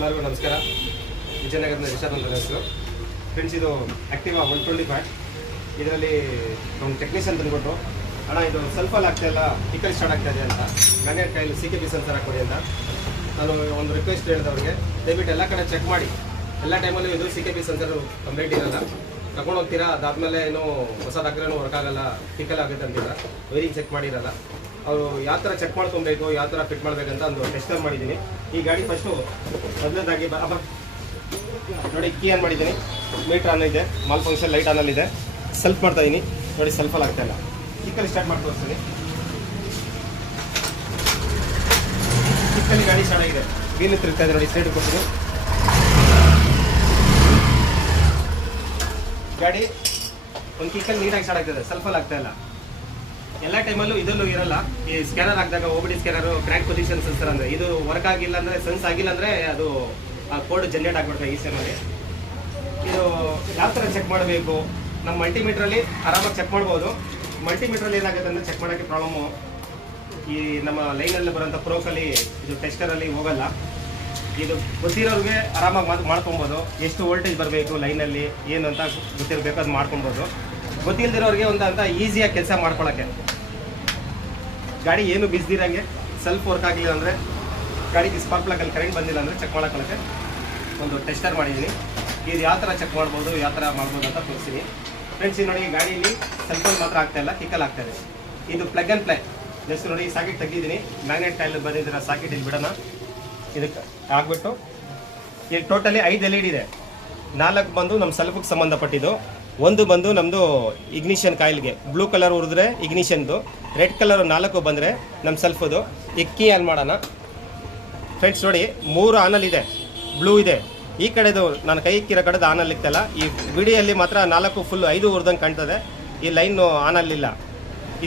ಎಲ್ಲರಿಗೂ ನಮಸ್ಕಾರ. ವಿಜಯನಗರದ ರಿಷಾದ್ ಅಂತ ಹೆಸರು. ಫ್ರೆಂಡ್ಸ್, ಇದು ಆ್ಯಕ್ಟಿವಾ 125. ಇದರಲ್ಲಿ ಒಂದು ಟೆಕ್ನಿಷಿಯನ್ ತಂದುಕೊಟ್ಟು, ಅಣ್ಣ ಇದು ಸೆಲ್ಫಲ್ಲಿ ಆಗ್ತಾಯಿಲ್ಲ, ಟಿಕಲ್ ಸ್ಟಾರ್ಟ್ ಆಗ್ತಾಯಿದೆ ಅಂತ, ನನ್ನ ಕೈಯಲ್ಲಿ CKB ಸೆನ್ಸರ್ ಹಾಕ್ಕೊಡಿ ಅಂತ ನಾನು ಒಂದು ರಿಕ್ವೆಸ್ಟ್ ಹೇಳಿದವ್ರಿಗೆ. ದಯವಿಟ್ಟು ಎಲ್ಲ ಕಡೆ ಚೆಕ್ ಮಾಡಿ, ಎಲ್ಲ ಟೈಮಲ್ಲೂ ಇದು CKB ಸೆನ್ಸರು ಕಂಪ್ಲೀಟ್ ಇರೋಲ್ಲ, ತಗೊಂಡು ಹೋಗ್ತೀರಾ, ಅದಾದಮೇಲೆ ಏನೋ ಹೊಸದಾಗ್ರೇನೂ ವರ್ಕ್ ಆಗಲ್ಲ, ಟಿಕಲ್ ಆಗುತ್ತೆ ಅಂತೀರ, ವೈರಿಂಗ್ ಚೆಕ್ ಮಾಡಿರಲ್ಲ. ಅವರು ಯಾವ ಥರ ಚೆಕ್ ಮಾಡ್ಕೊಬೇಕು, ಯಾವ ಥರ ಫಿಟ್ ಮಾಡಬೇಕಂತ ಒಂದು ಟೆಸ್ಟರ್ ಮಾಡಿದ್ದೀನಿ. ಈ ಗಾಡಿ ಫಸ್ಟು ಮೊದಲನೇದಾಗಿ ನೋಡಿ, ಕೀ ಆನ್ ಮಾಡಿದ್ದೀನಿ, ಮೀಟರ್ ಆನ್ ಇದೆ, ಮಾಲ್ ಫಂಕ್ಷನ್ ಲೈಟ್ ಆನಲ್ಲಿದೆ, ಸೆಲ್ಫ್ ಮಾಡ್ತಾಯಿದ್ದೀನಿ ನೋಡಿ, ಸೆಲ್ಫಲ್ಲಿ ಆಗ್ತಾಯಿಲ್ಲ. ಕಿಕ್ಕಲ್ಲಿ ಸ್ಟಾರ್ಟ್ ಮಾಡಿ ತೋರಿಸ್ತೀನಿ. ಕಿಕ್ಕಲ್ಲಿ ಗಾಡಿ ಸ್ಟಾರ್ಟ್ ಆಗಿದೆ, ವೀಲ್ ತಿರುಗ್ತಾ ಇದೆ ನೋಡಿ, ಸೈಡ್ ಕೊಡ್ತೀನಿ. ಗಾಡಿ ಒಂದು ಕಿಕ್ಕಲ್ಲಿ ನೀಟಾಗಿ ಸ್ಟಾರ್ಟ್ ಆಗ್ತದೆ, ಸೆಲ್ಫಲ್ಲಿ ಆಗ್ತಾಯಿಲ್ಲ. ಎಲ್ಲ ಟೈಮಲ್ಲೂ ಇದರಲ್ಲೂ ಇರಲ್ಲ. ಈ ಸ್ಕ್ಯಾನರ್ ಹಾಕಿದಾಗ OBD ಸ್ಕ್ಯಾನರು ಕ್ರ್ಯಾಕ್ ಪೊಸಿಷನ್ ಸೆನ್ಸರ್ ಅಂದರೆ ಇದು ವರ್ಕ್ ಆಗಿಲ್ಲ ಅಂದರೆ, ಸೆನ್ಸ್ ಆಗಿಲ್ಲ ಅಂದರೆ ಅದು ಆ ಕೋಡ್ ಜನರೇಟ್ ಆಗಿಬಿಡ್ತದೆ ECMಲ್ಲಿ. ಇದು ಯಾವ ಥರ ಚೆಕ್ ಮಾಡಬೇಕು, ನಮ್ಮ ಮಲ್ಟಿಮೀಟ್ರಲ್ಲಿ ಆರಾಮಾಗಿ ಚೆಕ್ ಮಾಡ್ಬೋದು. ಮಲ್ಟಿಮೀಟ್ರಲ್ಲಿ ಏನಾಗುತ್ತೆ ಅಂದರೆ ಚೆಕ್ ಮಾಡೋಕ್ಕೆ ಪ್ರಾಬ್ಲಮ್ಮು, ಈ ನಮ್ಮ ಲೈನಲ್ಲಿ ಬರೋಂಥ ಪ್ರೋಕಲ್ಲಿ ಇದು ಟೆಸ್ಟರಲ್ಲಿ ಹೋಗಲ್ಲ. ಇದು ಗೊತ್ತಿರೋರಿಗೆ ಆರಾಮಾಗಿ ಮಾಡ್ಕೊಬೋದು. ಎಷ್ಟು ವೋಲ್ಟೇಜ್ ಬರಬೇಕು ಲೈನಲ್ಲಿ ಏನು ಅಂತ ಗೊತ್ತಿರಬೇಕು, ಅದು ಮಾಡ್ಕೊಬೋದು. ಗೊತ್ತಿಲ್ಲದಿರೋರಿಗೆ ಒಂದು ಅಂತ ಈಸಿಯಾಗಿ ಕೆಲಸ ಮಾಡ್ಕೊಳ್ಳೋಕ್ಕೆ, ಗಾಡಿ ಏನು ಬಿಸ್ದಿರಂಗೆ ಸೆಲ್ಫ್ ವರ್ಕ್ ಆಗಲಿಲ್ಲ ಅಂದರೆ, ಗಾಡಿಗೆ ಸ್ಪಾರ್ಕ್ ಪ್ಲಗಲ್ಲಿ ಕರೆಂಟ್ ಬಂದಿಲ್ಲ ಅಂದರೆ ಚೆಕ್ ಮಾಡ್ಕೊಳ್ಳೋಕ್ಕೆ ಒಂದು ಟೆಸ್ಟರ್ ಮಾಡಿದ್ದೀನಿ. ಇದು ಯಾವ ಥರ ಚೆಕ್ ಮಾಡ್ಬೋದು, ಯಾವ ಥರ ಮಾಡ್ಬೋದು ಅಂತ ತೋರಿಸ್ತೀನಿ. ಫ್ರೆಂಡ್ಸ್, ನೋಡಿ, ಗಾಡಿಯಲ್ಲಿ ಸೆಲ್ಫಲ್ಲಿ ಮಾತ್ರ ಆಗ್ತಾಯಿಲ್ಲ, ಕಿಕ್ಕಲ್ಲಿ ಆಗ್ತಾಯಿದೆ. ಇದು ಪ್ಲಗ್ ಆ್ಯಂಡ್ ಪ್ಲೇ. ಜಸ್ಟ್ ನೋಡಿ, ಸಾಕೆಟ್ ತೆಗೆದಿದ್ದೀನಿ, ಮ್ಯಾಗ್ನೆಟ್ ಟೈಲ್ ಬಂದಿದ್ದೀರ ಸಾಕೆಟ್ ಇಲ್ಲಿ ಬಿಡೋಣ. ಇದಕ್ಕೆ ಆಗ್ಬಿಟ್ಟು ಈಗ ಟೋಟಲಿ 5 LED ಇದೆ. 4 ಬಂದು ನಮ್ಮ ಸೆಲ್ಫಿಗೆ ಸಂಬಂಧಪಟ್ಟಿದ್ದು, ಒಂದು ಬಂದು ನಮ್ಮದು ಇಗ್ನಿಷನ್ ಕಾಯಿಲ್ಗೆ, ಬ್ಲೂ ಕಲರ್ ಉರಿದ್ರೆ ಇಗ್ನಿಷನ್ದು, ರೆಡ್ ಕಲರು 4 ಬಂದರೆ ನಮ್ಮ ಸೆಲ್ಫದು. ಈಗ ಕೀ ಆನ್ ಮಾಡೋಣ. ಫ್ರೆಂಡ್ಸ್ ನೋಡಿ, 3 ಆನಲ್ಲಿದೆ, ಬ್ಲೂ ಇದೆ. ಈ ಕಡೆದು ನಾನು ಕೈ ಇಕ್ಕಿರೋ ಕಡೆದು ಆನಲ್ಲಿ ಇತ್ತಲ್ಲ, ಈ ವಿಡಿಯೋಲ್ಲಿ ಮಾತ್ರ 4 ಫುಲ್ 5 ಉರ್ದಂಗೆ ಕಾಣ್ತದೆ. ಈ ಲೈನು ಆನಲ್ಲಿಲ್ಲ.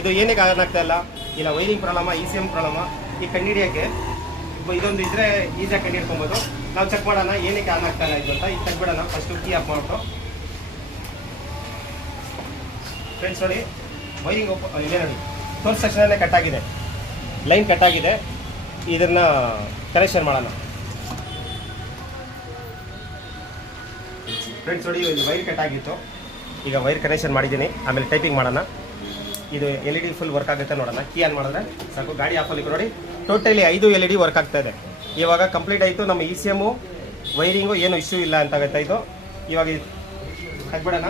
ಇದು ಏನಕ್ಕೆ ಆನ್ ಆಗ್ತಾ ಇಲ್ಲ, ಇಲ್ಲ ವೈರಿಂಗ್ ಪ್ರಾಬ್ಲಮ, ECM ಪ್ರಾಬ್ಲಮ. ಈ ಕಂಡುಹಿಡಿಯೋಕ್ಕೆ ಇದೊಂದು ಇದ್ದರೆ ಈಸಿಯಾಗಿ ಕಂಡುಹಿಡ್ಕೊಬೋದು. ನಾವು ಚೆಕ್ ಮಾಡೋಣ ಏನಕ್ಕೆ ಆನ್ ಆಗ್ತಾ ಇಲ್ಲ ಇದು ಅಂತ. ಈಗ ತೆಗ್ಬಿಡೋಣ, ಫಸ್ಟು ಕೀ ಆಫ್ ಮಾಡ್ಬಿಟ್ಟು. ಫ್ರೆಂಡ್ಸ್ ನೋಡಿ, ವೈರಿಂಗ್ ಇದೆ ನೋಡಿ, ತೋರ್ಸ್ ತಕ್ಷಣವೇ ಕಟ್ಟಾಗಿದೆ, ಲೈನ್ ಕಟ್ಟಾಗಿದೆ. ಇದನ್ನು ಕನೆಕ್ಷನ್ ಮಾಡೋಣ. ಫ್ರೆಂಡ್ಸ್ ನೋಡಿ, ಇದು ವೈರ್ ಕಟ್ಟಾಗಿತ್ತು, ಈಗ ವೈರ್ ಕನೆಕ್ಷನ್ ಮಾಡಿದ್ದೀನಿ. ಆಮೇಲೆ ಟೈಪಿಂಗ್ ಮಾಡೋಣ. ಇದು LED ಫುಲ್ ವರ್ಕ್ ಆಗುತ್ತೆ ನೋಡೋಣ. ಕೀ ಆನ್ ಮಾಡಿದ್ರೆ ಸಾಕು, ಗಾಡಿ ಆಫಲ್ಲಿ ನೋಡಿ. ಟೋಟಲಿ 5 LED ವರ್ಕ್ ಆಗ್ತಾ ಇದೆ. ಇವಾಗ ಕಂಪ್ಲೀಟ್ ಆಯಿತು. ನಮ್ಮ ECM ವೈರಿಂಗು ಏನು ಇಶ್ಯೂ ಇಲ್ಲ ಅಂತ ಗೊತ್ತಾಯಿತು. ಇವಾಗ ಹಾಕ್ಬಿಡೋಣ.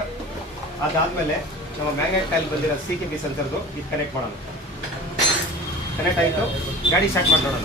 ಅದಾದಮೇಲೆ ನಮ್ಮ ಮ್ಯಾಗ್ನೆಟ್ ಟೈಲ್ ಬಂದಿರೋ CKB ಸೆನ್ಸರ್ದು ಇದು ಕನೆಕ್ಟ್ ಮಾಡೋಣ. ಕನೆಕ್ಟ್ ಆಯಿತು, ಗಾಡಿ ಸ್ಟಾರ್ಟ್ ಮಾಡಿ ನೋಡೋಣ.